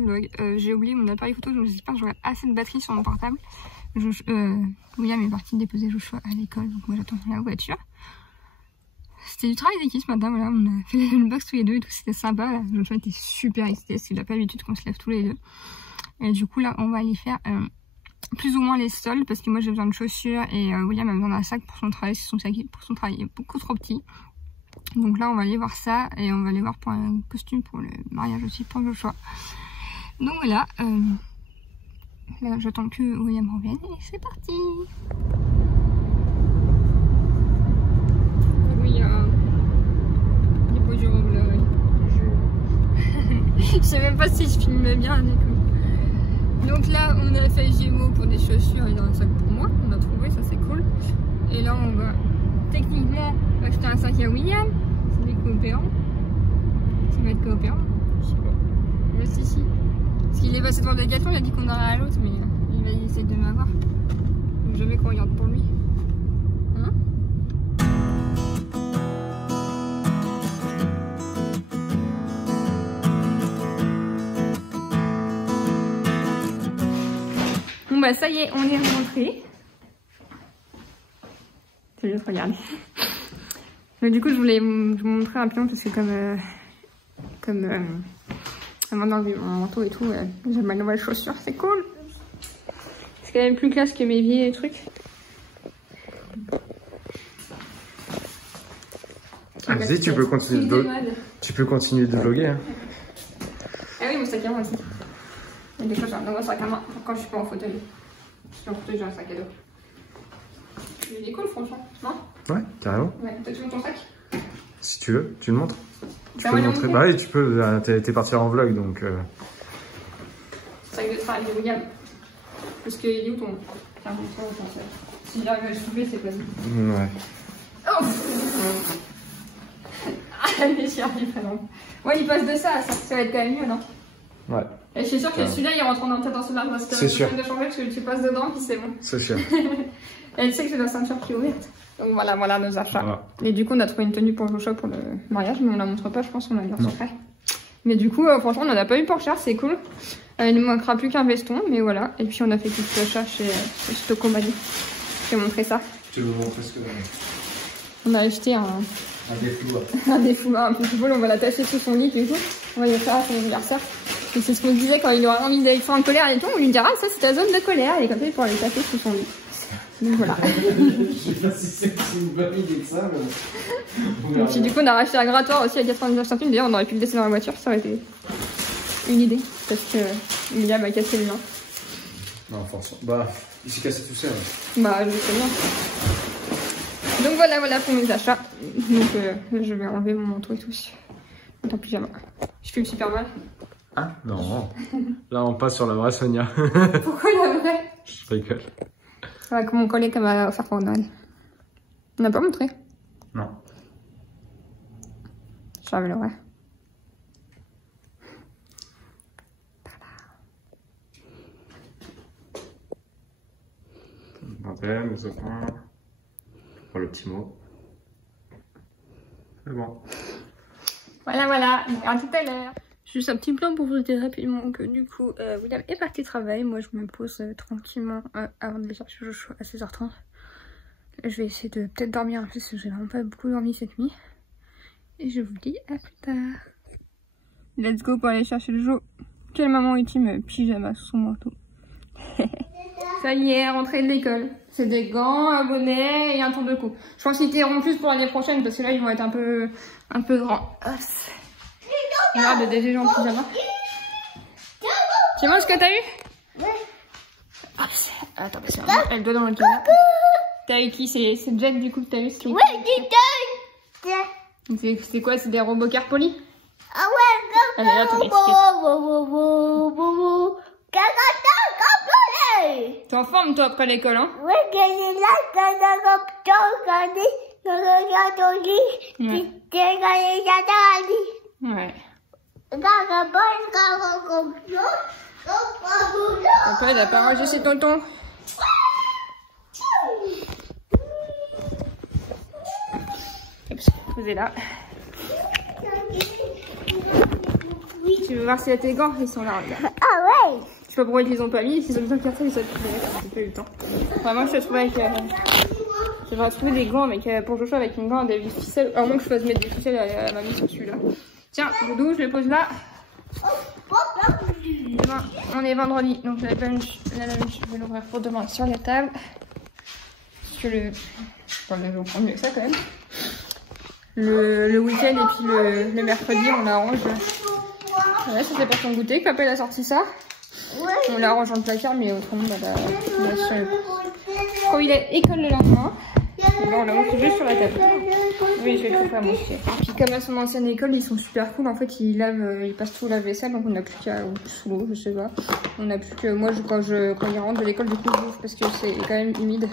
vlog. J'ai oublié mon appareil photo, je me suis dit que j'aurais assez de batterie sur mon portable. William est parti déposer Joshua à l'école, donc moi j'attends la voiture. C'était du travail d'équipe ce matin, voilà, on a fait une box tous les deux et tout, c'était sympa. Là. Joshua était super excité parce qu'il n'a pas l'habitude qu'on se lève tous les deux. Et du coup là on va aller faire plus ou moins les soldes parce que moi j'ai besoin de chaussures et William a besoin d'un sac pour son travail, son sac pour son travail est beaucoup trop petit. Donc là on va aller voir ça et on va aller voir pour un costume pour le mariage aussi pour Joshua. Donc voilà, là j'attends que William revienne et c'est parti. William, il faut que je revlog. Je sais même pas si je filme bien du coup. Donc là on a fait Gémeaux pour des chaussures et un sac pour moi, on a trouvé, ça c'est cool. Et là on va techniquement acheter un sac à William, c'est des coopérants. Ça va être coopérant, je sais pas. Mais si. Parce qu'il est passé devant Decathlon, il a dit qu'on aurait à l'autre, mais il va essayer de m'avoir. Donc jamais qu'on regarde pour lui. Hein? Bon bah ça y est, on est rentré. C'est juste regarder. Mais du coup je voulais vous montrer rapidement parce que avant d'enlever mon manteau et tout, j'ai ma nouvelle chaussure, c'est cool. C'est quand même plus classe que mes vieilles trucs. Ah, vas-y, tu peux continuer de vlogger. Tu peux continuer de vlogger. Hein. Ah oui, mon sac à main aussi. Il y a des choses dans mon sac à main quand je suis pas en fauteuil. Je suis en fauteuil, j'ai un sac à dos. Il est cool, franchement, non? Ouais, carrément. Ouais, toi tu veux ton sac? Si tu veux, tu le montres. Tu peux le montrer. Bah oui, tu peux. T'es parti en vlog donc. Sac de travail de William. Parce qu'il est où ton. Tiens, si j'arrive à le soulever, c'est possible. Ouais. Oh! Ah, mais j'y arrive vraiment. Ouais, il passe de ça va être quand même mieux, non? Ouais. Et je suis sûre que celui-là, il rentre dans ta celui-là. C'est sûr. De changer parce que tu passes dedans, puis c'est bon. C'est sûr. Et tu sais que j'ai la ceinture qui est ouverte. Donc voilà nos achats. Voilà. Et du coup, on a trouvé une tenue pour Joshua pour le mariage, mais on la montre pas, je pense qu'on l'a mis en secret. Mais du coup, franchement, on en a pas eu pour cher, c'est cool. Il nous manquera plus qu'un veston, mais voilà. Et puis, on a fait quelques achats chez Stocco Mali. Je vais montrer ça. Tu veux montrer ce que on a acheté un défouloir. Un défouloir un peu plus beau, on va l'attacher sous son lit, du coup. On va y faire à son anniversaire. Et c'est ce qu'on disait quand il aura envie d'être en colère et tout, on lui dira, ça c'est ta zone de colère, et comme ça, il pourra les taper sous son lit. Donc voilà. Je sais pas si c'est une bonne idée de ça, mais. Et puis du coup, on a racheté un grattoir aussi à 99 centimes. D'ailleurs, on aurait pu le laisser dans la voiture, ça aurait été une idée. Parce que William a cassé le mien. Non, forcément. Bah, il s'est cassé tout seul. Bah, je sais bien. Donc voilà pour mes achats. Donc je vais enlever mon manteau et tout. En pyjama. Je filme super mal. Ah non. Là, on passe sur la vraie Sonia. Pourquoi la vraie? Je rigole. Ouais, comme mon collègue m'a offert pour Noël. On n'a pas montré? Non. J'avais le vrai. Baptême, mes enfants. Pour le petit mot. C'est bon. Voilà. À tout à l'heure. Juste un petit plan pour vous dire rapidement que du coup, William est parti travailler. Moi, je me pose tranquillement avant de chercher Joshua à 16h30. Je vais essayer de peut-être dormir un peu parce que j'ai vraiment pas beaucoup dormi cette nuit. Et je vous dis à plus tard. Let's go pour aller chercher le Joe. Quelle maman ultime pyjama sous son manteau. Ça y est, rentrée de l'école. C'est des gants, un bonnet et un tour de cou. Je pense qu'ils tireront plus pour l'année prochaine parce que là ils vont être un peu grands. Regarde des DG en pyjama. Tu vois ce que t'as eu? Attends, parce que elle doit dans le caméra. T'as eu qui? C'est Jet du coup que t'as eu? Ouais, c'est quoi? C'est des robots Carpoli? Ah ouais, là, t'es en forme toi après l'école, hein? Oui, ouais. Papa, il a pas rangé ses tontons. Posez là. Tu veux voir si tes gants, ils sont là, regarde. Ah ouais. Je sais pas pourquoi ils les ont pas mis, ils ont besoin de faire ça, ils ont pas eu le temps. Enfin, moi je te trouvais avec... J'aurais trouvé des gants avec, pour Joshua avec une gant des ficelles, à moins que je fasse mettre des ficelles à ma mise sur celui-là. Tiens, Doudou, je le pose là. Demain, on est vendredi, donc la lunch, je vais l'ouvrir pour demain sur la table. Parce que enfin, je vais prendre mieux que ça quand même. Le week-end et puis le mercredi, on l'arrange. Ouais, ça c'est pour son goûter que papa il a sorti ça. On l'arrange dans le placard, mais autrement, quand il a école le lendemain, on la montre juste sur la table. Oui, je vais le faire moi aussi. Puis comme à son ancienne école, ils sont super cool. En fait, ils passent tout au lave-vaisselle, donc on n'a plus qu'à sous l'eau, je sais pas. On n'a plus que moi quand ils rentrent de l'école, du coup, j'ouvre parce que c'est quand même humide.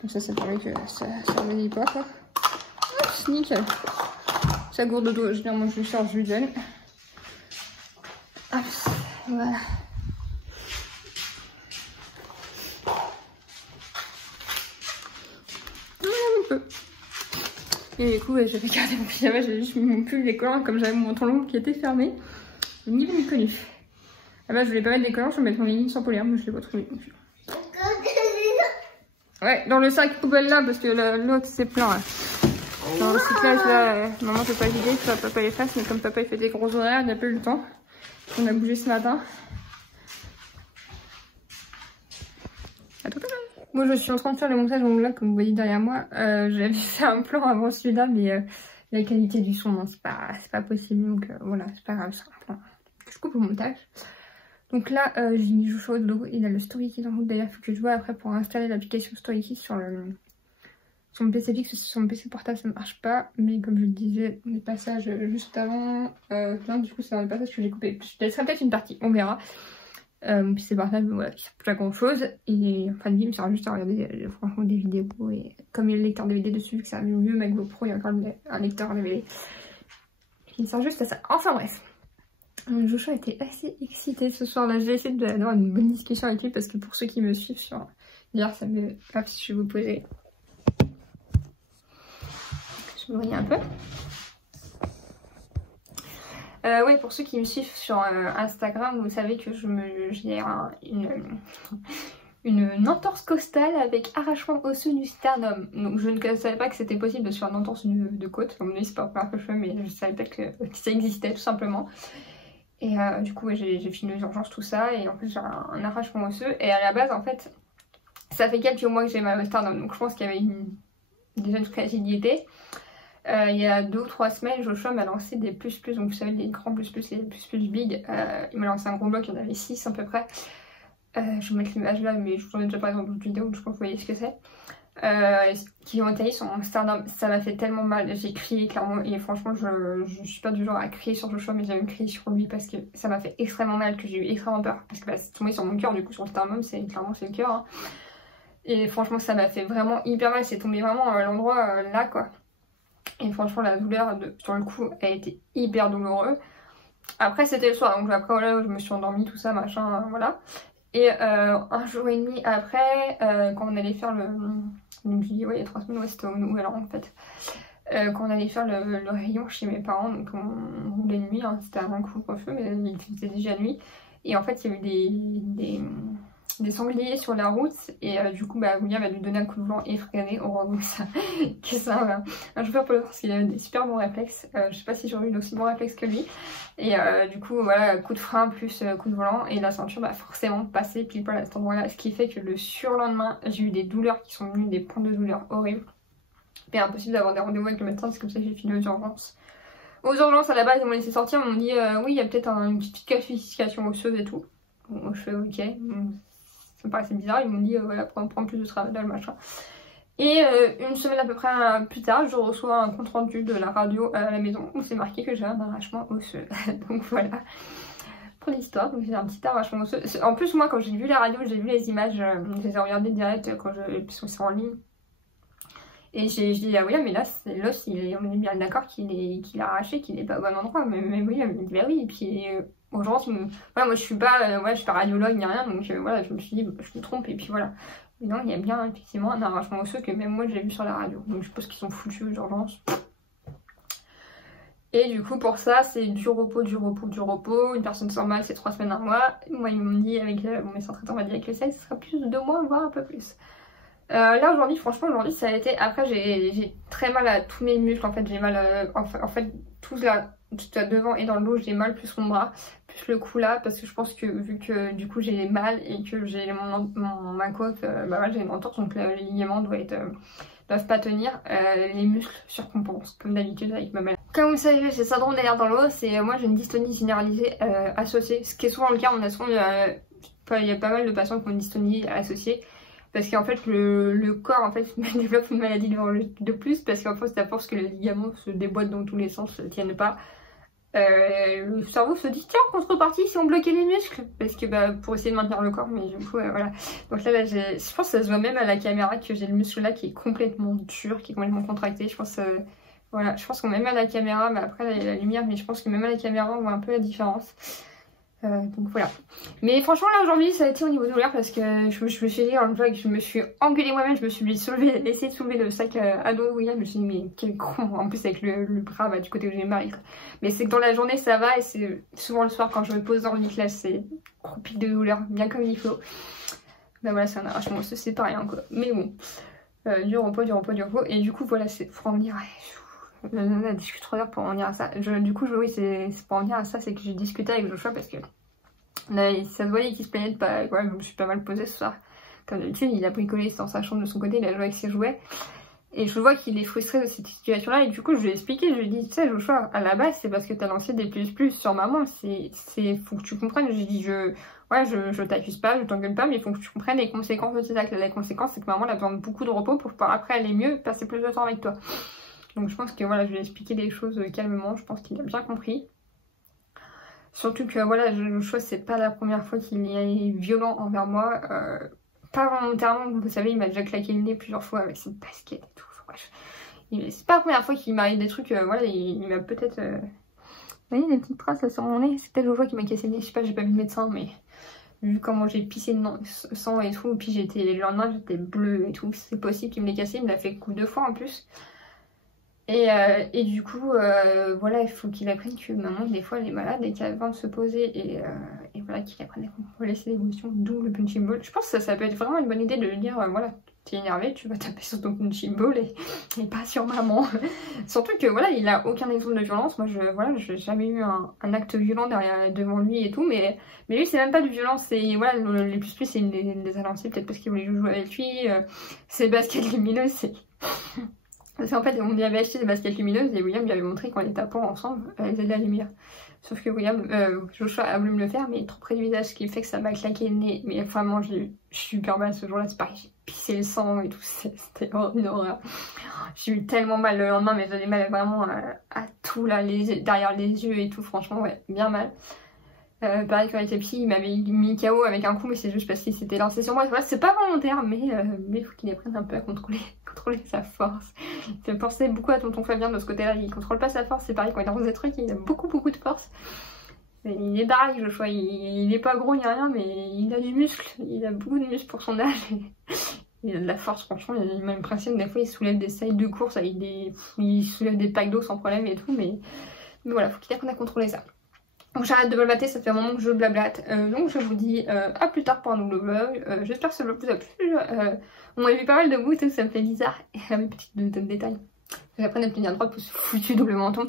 Comme ça permet que ça ne vieillit pas, quoi. Hop, nickel. Sa gourde d'eau, généralement je lui charge, je lui donne. Hop, voilà. Un peu. Et du coup, j'avais gardé mon pyjama, j'avais juste mis mon pull, les collants, comme j'avais mon menton long qui était fermé. Ni vu ni connu. Ah bah, je voulais pas mettre des collants, je vais mettre mon legging sans polaire, mais je l'ai pas trouvé. Donc... Ouais, dans le sac poubelle là, parce que l'autre c'est plein. Là. Dans le recyclage là, maman peut pas vider, il faut papa les fasse, mais comme papa il fait des gros horaires, il n'a pas eu le temps. On a bougé ce matin. À tout à l'heure. Moi je suis en train de faire le montage de mon vlog comme vous voyez derrière moi. J'avais fait un plan avant celui-là, mais la qualité du son, c'est pas possible. Donc voilà, c'est pas grave, c'est un plan que je coupe au montage. Donc là, j'ai mis Joshua de l'eau, il a le StoryKit en route. D'ailleurs, il faut que je vois après pour installer l'application StoryKit sur mon PC fixe, parce que sur mon PC portable ça ne marche pas. Mais comme je le disais, les passages juste avant, là, du coup, c'est dans les passages que j'ai coupé. Je laisserai peut-être une partie, on verra. Mon PC portable, voilà, il ne pas grand chose. Et enfin, lui, il me sert juste à regarder franchement des vidéos. Et comme il y a le lecteur DVD dessus, vu que ça a mieux, ma GoPro, il y a encore un lecteur DVD. Il me sert juste à ça. Enfin bref. Joshua était assez excité ce soir là, j'ai essayé d'avoir une bonne discussion avec lui parce que pour ceux qui me suivent sur hier ça me... Hop, si je vais vous poser, je me voyais un peu. Ouais, pour ceux qui me suivent sur Instagram, vous savez que j'ai une entorse costale avec arrachement osseux du sternum. Donc je ne savais pas que c'était possible de se faire une entorse de côte, comme c'est pas la première fois que je fais, mais je savais peut-être que ça existait tout simplement. Et du coup, ouais, j'ai fini les urgences, tout ça, et en plus j'ai un arrachement osseux. Et à la base, en fait, ça fait quelques mois que j'ai mal au sternum, donc je pense qu'il y avait déjà une fragilité. Il y a 2 ou 3 semaines, Joshua m'a lancé des plus, donc vous savez, les grands plus, les plus big. Il m'a lancé un gros bloc, il y en avait 6 à peu près. Je vais vous mettre l'image là, mais je vous en ai déjà parlé dans d'autres vidéos, donc je pense que vous voyez ce que c'est. Qui ont atterri sur mon sternum, ça m'a fait tellement mal, j'ai crié clairement, et franchement je suis pas du genre à crier sur Joshua, mais j'ai même crié sur lui parce que ça m'a fait extrêmement mal, que j'ai eu extrêmement peur, parce que bah, c'est tombé sur mon cœur, du coup sur le sternum, clairement c'est le cœur, hein. Et franchement ça m'a fait vraiment hyper mal, c'est tombé vraiment à l'endroit là quoi, et franchement la douleur sur le coup a été hyper douloureuse. Après c'était le soir, donc après voilà, je me suis endormie, tout ça machin, voilà. Et un jour et demi après, quand on allait faire donc je dis ouais, il y a 3 semaines, ouais, c'était au Nouvel An en fait. Quand on allait faire le rayon chez mes parents, donc on roulait nuit, hein, c'était avant le couvre-feu, mais il faisait déjà nuit. Et en fait, il y a eu des sangliers sur la route, et du coup, bah, William a dû donner un coup de volant et freiner. Heureusement que ça un chauffeur polaire, parce qu'il a des super bons réflexes. Je sais pas si j'aurais eu d'aussi bons réflexes que lui. Et du coup, voilà, coup de frein plus coup de volant, et la ceinture va forcément passer pile poil à cet endroit-là, ce qui fait que le surlendemain, j'ai eu des douleurs qui sont venues, des points de douleur horribles. Et impossible d'avoir des rendez-vous avec le médecin, c'est comme ça que j'ai fini aux urgences. Aux urgences, à la base, ils m'ont laissé sortir, ils m'ont dit oui, il y a peut-être une petite calcification osseuse et tout. Bon, je fais ok, ça me paraissait bizarre, ils m'ont dit voilà, prendre plus de tramadol, machin. Et une semaine à peu près plus tard, je reçois un compte rendu de la radio à la maison où c'est marqué que j'ai un arrachement osseux. Donc voilà, pour l'histoire, donc j'ai un petit arrachement osseux. En plus, moi, quand j'ai vu la radio, j'ai vu les images, je les ai regardées direct puisque c'est en ligne. Et j'ai dit ah oui, mais là l'os on est bien d'accord qu'il a arraché, qu'il n'est pas au bon endroit, mais oui, il me dit bah oui. Et puis aujourd'hui voilà, moi je suis pas radiologue ni rien, donc voilà, je me suis dit bah, je me trompe, et puis voilà. Mais non, il y a bien effectivement un arrachement osseux que même moi j'ai vu sur la radio, donc je pense qu'ils sont foutus aux urgences. Et du coup pour ça c'est du repos, du repos, du repos. Une personne normale c'est 3 semaines, 1 mois. Moi ils m'ont dit avec mon médecin traitant m'a dit avec le sexe ce sera plus de 2 mois voire un peu plus. Là aujourd'hui franchement aujourd'hui ça a été, après j'ai très mal à tous mes muscles en fait, j'ai mal en fait tout là devant et dans le dos j'ai mal, plus mon bras, plus le cou là, parce que je pense que vu que du coup j'ai mal et que j'ai ma côte, bah voilà, j'ai une entorse donc les ligaments doivent pas tenir, les muscles surcompensent comme d'habitude avec ma maladie. Comme vous savez j'ai syndrome des nerfs dans l'os et moi j'ai une dystonie généralisée associée, ce qui est souvent le cas en nation, il y a pas mal de patients qui ont une dystonie associée. Parce qu'en fait le corps en fait développe une maladie de plus, parce qu'en fait c'est à force que les ligaments se déboîtent dans tous les sens, ne tiennent pas. Le cerveau se dit tiens, contrepartie si on bloquait les muscles, parce que bah pour essayer de maintenir le corps, mais du coup voilà. Donc là je pense que ça se voit même à la caméra que j'ai le muscle là qui est complètement dur, qui est complètement contracté. Je pense voilà, je pense qu'on même à la caméra, mais après la lumière, mais je pense que même à la caméra on voit un peu la différence. Donc voilà. Mais franchement là aujourd'hui ça a été au niveau douleur, parce que je me suis dit dans le vlog, je me suis engueulée moi-même, je me suis essayé de soulever le sac à dos. Oui, je me suis dit mais quel con, en plus avec le bras du côté où j'ai mal. Mais c'est que dans la journée ça va, et c'est souvent le soir quand je me pose dans le lit là c'est gros pic de douleur bien comme il faut. Bah voilà, c'est un arrachement osseux, c'est pas rien quoi. Mais bon, du repos, du repos, du repos. Et du coup voilà, c'est pour en venir on a discuté 3 heures pour en venir à ça. Du coup oui, c'est pour en venir à ça, c'est que j'ai discuté avec Joshua parce que là, ça se voyait qu'il se plaignait de pas. Ouais, je me suis pas mal posée ce soir. Comme d'habitude, il a bricolé dans sa chambre de son côté, il a joué avec ses jouets. Et je vois qu'il est frustré de cette situation-là. Et du coup, je lui ai expliqué, je lui ai dit, tu sais, Joshua, à la base, c'est parce que t'as lancé des plus sur maman. Faut que tu comprennes. J'ai dit, je t'accuse pas, je t'engueule pas, mais il faut que tu comprennes les conséquences de tes actes. La conséquence, c'est que maman, elle a besoin de beaucoup de repos pour pouvoir après aller mieux, passer plus de temps avec toi. Donc je pense que voilà, je lui ai expliqué les choses calmement. Je pense qu'il a bien compris. Surtout que voilà, Joshua c'est pas la première fois qu'il est violent envers moi, pas volontairement, vous savez, il m'a déjà claqué le nez plusieurs fois avec ses baskets et tout, bref. C'est pas la première fois qu'il m'arrive des trucs, voilà, il m'a peut-être... Vous voyez des petites traces là sur mon nez, c'est peut-être Joshua qui m'a cassé le nez, je sais pas, j'ai pas vu le médecin, mais vu comment j'ai pissé le sang et tout, puis le lendemain j'étais bleue et tout, c'est possible qu'il me l'ait cassé, il me l'a fait coup 2 fois en plus. Et du coup, voilà, il faut qu'il apprenne que maman, des fois, elle est malade et qu'elle a besoin de se poser. Et voilà, qu'il apprenne à laisser l'émotion, d'où le punching ball. Je pense que ça peut être vraiment une bonne idée de lui dire, voilà, t'es énervé, tu vas taper sur ton punching ball et pas sur maman. Surtout que, voilà, il a aucun exemple de violence. Moi, j'ai jamais eu un acte violent devant lui et tout. Mais lui, c'est même pas de violence. C'est, voilà, les plus, c'est les a lancés, peut-être parce qu'il voulait jouer avec lui. Ses baskets lumineuses, c'est... Parce qu'en fait, on lui avait acheté des baskets lumineuses et William lui avait montré qu'en les tapant ensemble, elles aidaient la lumière. Sauf que Joshua a voulu me le faire, mais trop près du visage, ce qui fait que ça m'a claqué le nez. Mais vraiment, j'ai eu super mal ce jour-là, c'est pareil, j'ai pissé le sang et tout, c'était une horreur. J'ai eu tellement mal le lendemain, mais j'avais mal vraiment à tout là, derrière les yeux et tout, franchement, ouais, bien mal. Pareil quand il était petit, il m'avait mis KO avec un coup, mais c'est juste parce qu'il s'était lancé sur moi. Voilà, c'est pas volontaire, mais il faut qu'il apprenne un peu à contrôler sa force. Il fait penser beaucoup à tonton Fabien de ce côté-là. Il contrôle pas sa force, c'est pareil quand il lance des trucs, il a beaucoup de force. Et il est baraque, Joshua, il est pas gros ni rien, mais il a du muscle. Il a beaucoup de muscle pour son âge. Il a de la force, franchement, il m'a impressionné. Des fois, il soulève des sailles de course, il soulève des packs d'eau sans problème et tout, mais voilà, faut qu'il apprenne à contrôler ça. Donc j'arrête de blablater, ça fait un moment que je blablate. Donc je vous dis à plus tard pour un nouveau vlog. J'espère que ce vlog vous a plu. On a vu pas mal de gouttes, ça me fait bizarre. Et mes petites de détails. J'apprends à me tenir droite pour ce foutu double menton.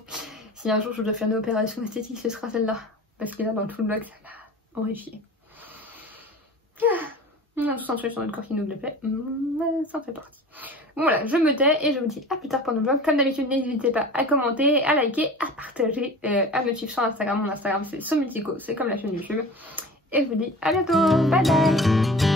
Si un jour je dois faire une opération esthétique, ce sera celle-là. Parce que là dans tout le vlog, ça m'a horrifiée. On a tous un truc sur notre corps qui nous plaît. Ça en fait partie. Bon voilà, je me tais et je vous dis à plus tard pour un nouveau vlog. Comme d'habitude, n'hésitez pas à commenter, à liker, à partager, à me suivre sur Instagram. Mon Instagram c'est Somutico, c'est comme la chaîne YouTube. Et je vous dis à bientôt, bye bye.